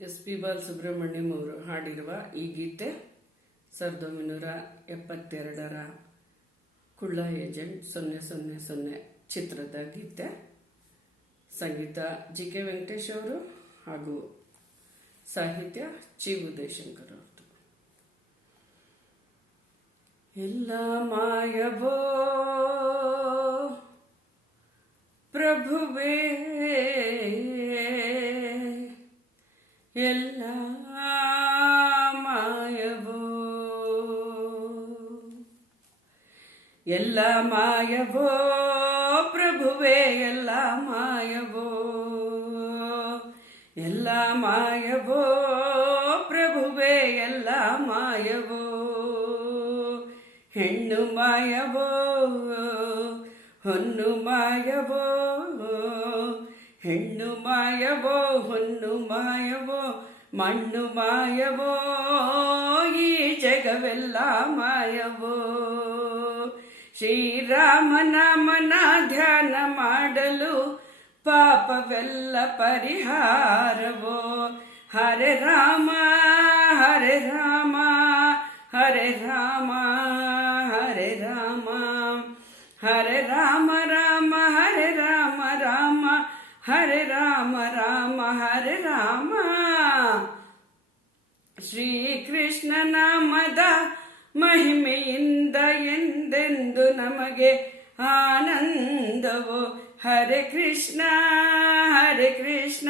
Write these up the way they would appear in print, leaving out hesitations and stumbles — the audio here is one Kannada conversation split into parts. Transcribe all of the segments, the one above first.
SP ಬಾಲಸುಬ್ರಹ್ಮಣ್ಯಂ ಅವರು ಹಾಡಿರುವ ಈ ಗೀತೆ 1972ರ ಕುಳ್ಳ ಏಜೆಂಟ್ 000 ಚಿತ್ರದ ಗೀತೆ. ಸಂಗೀತ GK ವೆಂಕಟೇಶ್ ಅವರು ಹಾಗೂ ಸಾಹಿತ್ಯ ಚಿ ಉದಯಶಂಕರ್ ಅವರದು. ಎಲ್ಲ ಮಾಯವೋ ಪ್ರಭುವೇ, ಎಲ್ಲ ಮಾಯವೋ, ಎಲ್ಲ ಮಾಯವೋ ಪ್ರಭುವೇ, ಎಲ್ಲ ಮಾಯವೋ, ಎಲ್ಲ ಮಾಯವೋ ಪ್ರಭುವೇ, ಎಲ್ಲ ಮಾಯವೋ. ಹೆಣ್ಣು ಮಾಯವೋ, ಹೊನ್ನು ಮಾಯವೋ, ಹೆಣ್ಣು ಮಾಯವೋ, ಹೊನ್ನು ಮಾಯವೋ, ಮಣ್ಣು ಮಾಯವೋ, ಈ ಜಗವೆಲ್ಲ ಮಾಯವೋ. ಶ್ರೀರಾಮನಾಮನ ಧ್ಯಾನ ಮಾಡಲು ಪಾಪವೆಲ್ಲ ಪರಿಹಾರವೋ. ಹರೆ ರಾಮ ಹರೆ ರಾಮ, ಹರೆ ರಾಮ ಹರೆ ರಾಮ, ಹರೆ ರಾಮ ರಾಮ ಹರೆ ರಾಮ, ರಾಮ ಹರೆ ರಾಮ, ರಾಮ ಹರೆ ರಾಮ. ಶ್ರೀಕೃಷ್ಣ ನಾಮದ ಮಹಿಮೆಯಿಂದ ಎಂದೆಂದು ನಮಗೆ ಆನಂದವೋ. ಹರೆ ಕೃಷ್ಣ ಹರೆ ಕೃಷ್ಣ,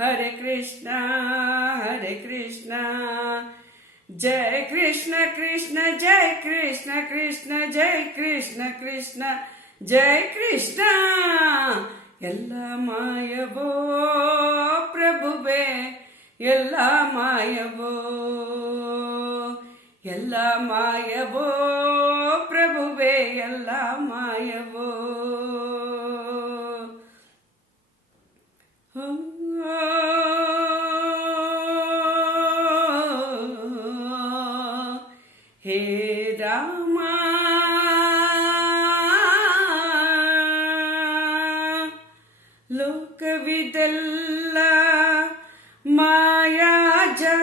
ಹರೆ ಕೃಷ್ಣ ಹರೆ ಕೃಷ್ಣ. ಜಯ ಕೃಷ್ಣ ಕೃಷ್ಣ, ಜಯ ಕೃಷ್ಣ ಕೃಷ್ಣ, ಜಯ ಕೃಷ್ಣ ಕೃಷ್ಣ, ಜಯ ಕೃಷ್ಣ. ಎಲ್ಲ ಮಾಯವೋ ಪ್ರಭುವೇ, ಎಲ್ಲ ಮಾಯವೋ, ಎಲ್ಲ ಮಾಯವೋ ಪ್ರಭುವೇ, ಎಲ್ಲ ಮಾಯವೋ. ಹೇ ರಾಮ ಲೋಕವಿದೆಲ್ಲ ಮಾಯಾಜಾಲ,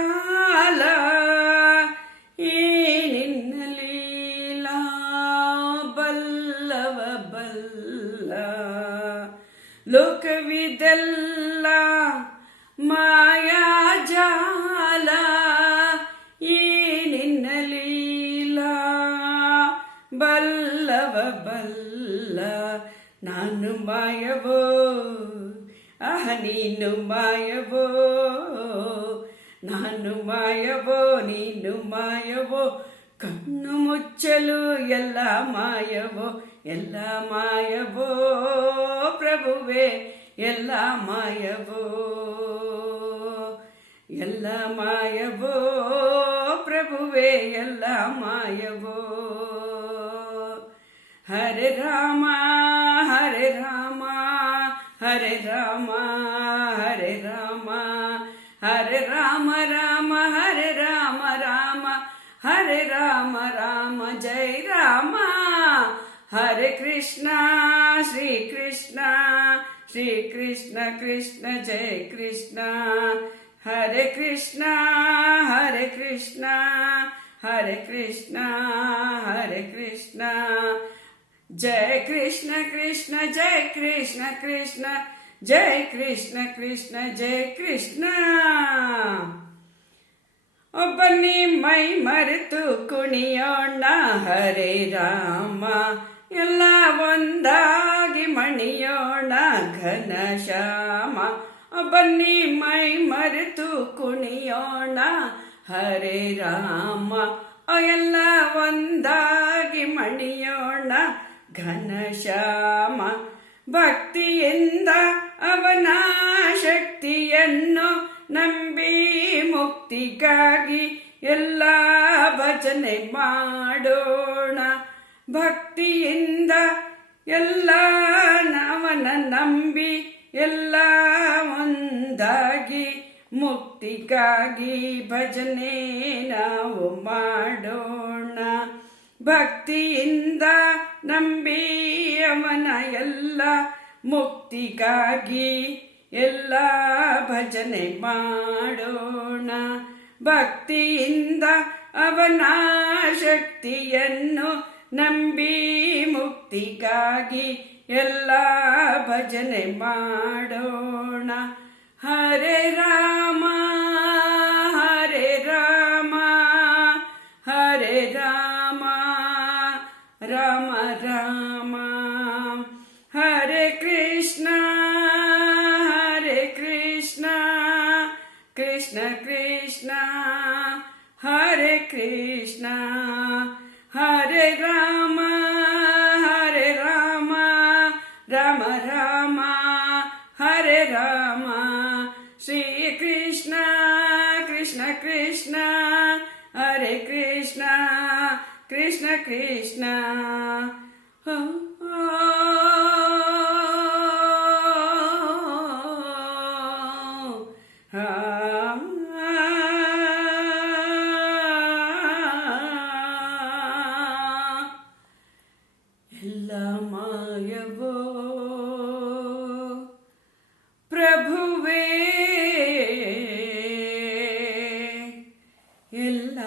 ಈ ನಿನ್ನ ಲೀಲಾ ಬಲ್ಲವ ಬಲ್ಲ. ಲೋಕವಿದೆಲ್ಲ ಮಾಯಾಜಾಲ, ಈ ನಿನ್ನ ಲೀಲಾ ಬಲ್ಲವ ಬಲ್ಲ. ನಾನು ಮಾಯವೋ, ಆಹ ನೀನು ಮಾಯವೋ, ನಾನು ಮಾಯವೋ ನೀನು ಮಾಯವೋ. ಕಣ್ಣು ಮುಚ್ಚಲು ಎಲ್ಲ ಮಾಯವೋ, ಎಲ್ಲ ಮಾಯವೋ ಪ್ರಭುವೇ, ಎಲ್ಲ ಮಾಯವೋ, ಎಲ್ಲ ಮಾಯವೋ ಪ್ರಭುವೇ, ಎಲ್ಲ ಮಾಯವೋ. ಹರೆ ರಾಮ ಹರೆ ರಾಮ, ಹರೆ ರಾಮ ಹರೆ ರಾಮ, ಹರೆ ರಾಮ ರಾಮ ಹರೆ ರಾಮ, ರಾಮ ಹರೆ ರಾಮ, ರಾಮ ಜೈ ರಾಮ. ಹರೆ ಕೃಷ್ಣ ಶ್ರೀ ಕೃಷ್ಣ, ಶ್ರೀ ಕೃಷ್ಣ ಕೃಷ್ಣ ಜಯ ಕೃಷ್ಣ. ಹರೆ ಕೃಷ್ಣ ಹರೆ ಕೃಷ್ಣ, ಹರೆ ಕೃಷ್ಣ ಹರೆ ಕೃಷ್ಣ. ಜಯ ಕೃಷ್ಣ ಕೃಷ್ಣ, ಜಯ ಕೃಷ್ಣ ಕೃಷ್ಣ, ಜಯ ಕೃಷ್ಣ ಕೃಷ್ಣ, ಜಯ ಕೃಷ್ಣ. ಬನ್ನಿ ಮೈ ಮರೆತು ಕುಣಿಯೋಣ ಹರೆ ರಾಮ, ಎಲ್ಲ ಒಂದಾಗಿ ಮಣಿಯೋಣ ಘನ ಶ್ಯಾಮ. ಬನ್ನಿ ಮೈ ಮರೆತು ಕುಣಿಯೋಣ ಹರೆ ರಾಮ, ಎಲ್ಲ ಒಂದಾಗಿ ಮಣಿಯೋಣ ಘನ ಶ್ಯಾಮ. ಭಕ್ತಿಯಿಂದ ಅವನ ಶಕ್ತಿಯನ್ನು ನಂಬಿ ಮುಕ್ತಿಗಾಗಿ ಎಲ್ಲ ಭಜನೆ ಮಾಡೋಣ. ಭಕ್ತಿಯಿಂದ ಎಲ್ಲ ಅವನ ನಂಬಿ ಎಲ್ಲ ಒಂದಾಗಿ ಮುಕ್ತಿಗಾಗಿ ಭಜನೆ ನಾವು ಮಾಡೋಣ. ಭಕ್ತಿಯಿಂದ ನಂಬಿ ಅವನ ಎಲ್ಲ ಮುಕ್ತಿಗಾಗಿ ಎಲ್ಲ ಭಜನೆ ಮಾಡೋಣ. ಭಕ್ತಿಯಿಂದ ಅವನ ಶಕ್ತಿಯನ್ನು ನಂಬಿ ಮುಕ್ತಿಗಾಗಿ ಎಲ್ಲ ಭಜನೆ ಮಾಡೋಣ. ಹರೇ ರಾಮ ಹರೇ ರಾಮ ಹರೇ ರಾಮ ರಾಮ ರಾಮ, ಹರೇ ಕೃಷ್ಣ ಕೃಷ್ಣ ಕೃಷ್ಣ ಹರೇ ಕೃಷ್ಣ, ಹರೇ ರಾಮ ರಾಮ ರಾಮ ಹರೇ ರಾಮ. ಶ್ರೀ ಕೃಷ್ಣ ಕೃಷ್ಣ ಕೃಷ್ಣ ಹರೇ ಕೃಷ್ಣ ಕೃಷ್ಣ ಕೃಷ್ಣ. ಎಲ್ಲ ಮಾಯವೋ ಪ್ರಭುವೇ, ಎಲ್ಲ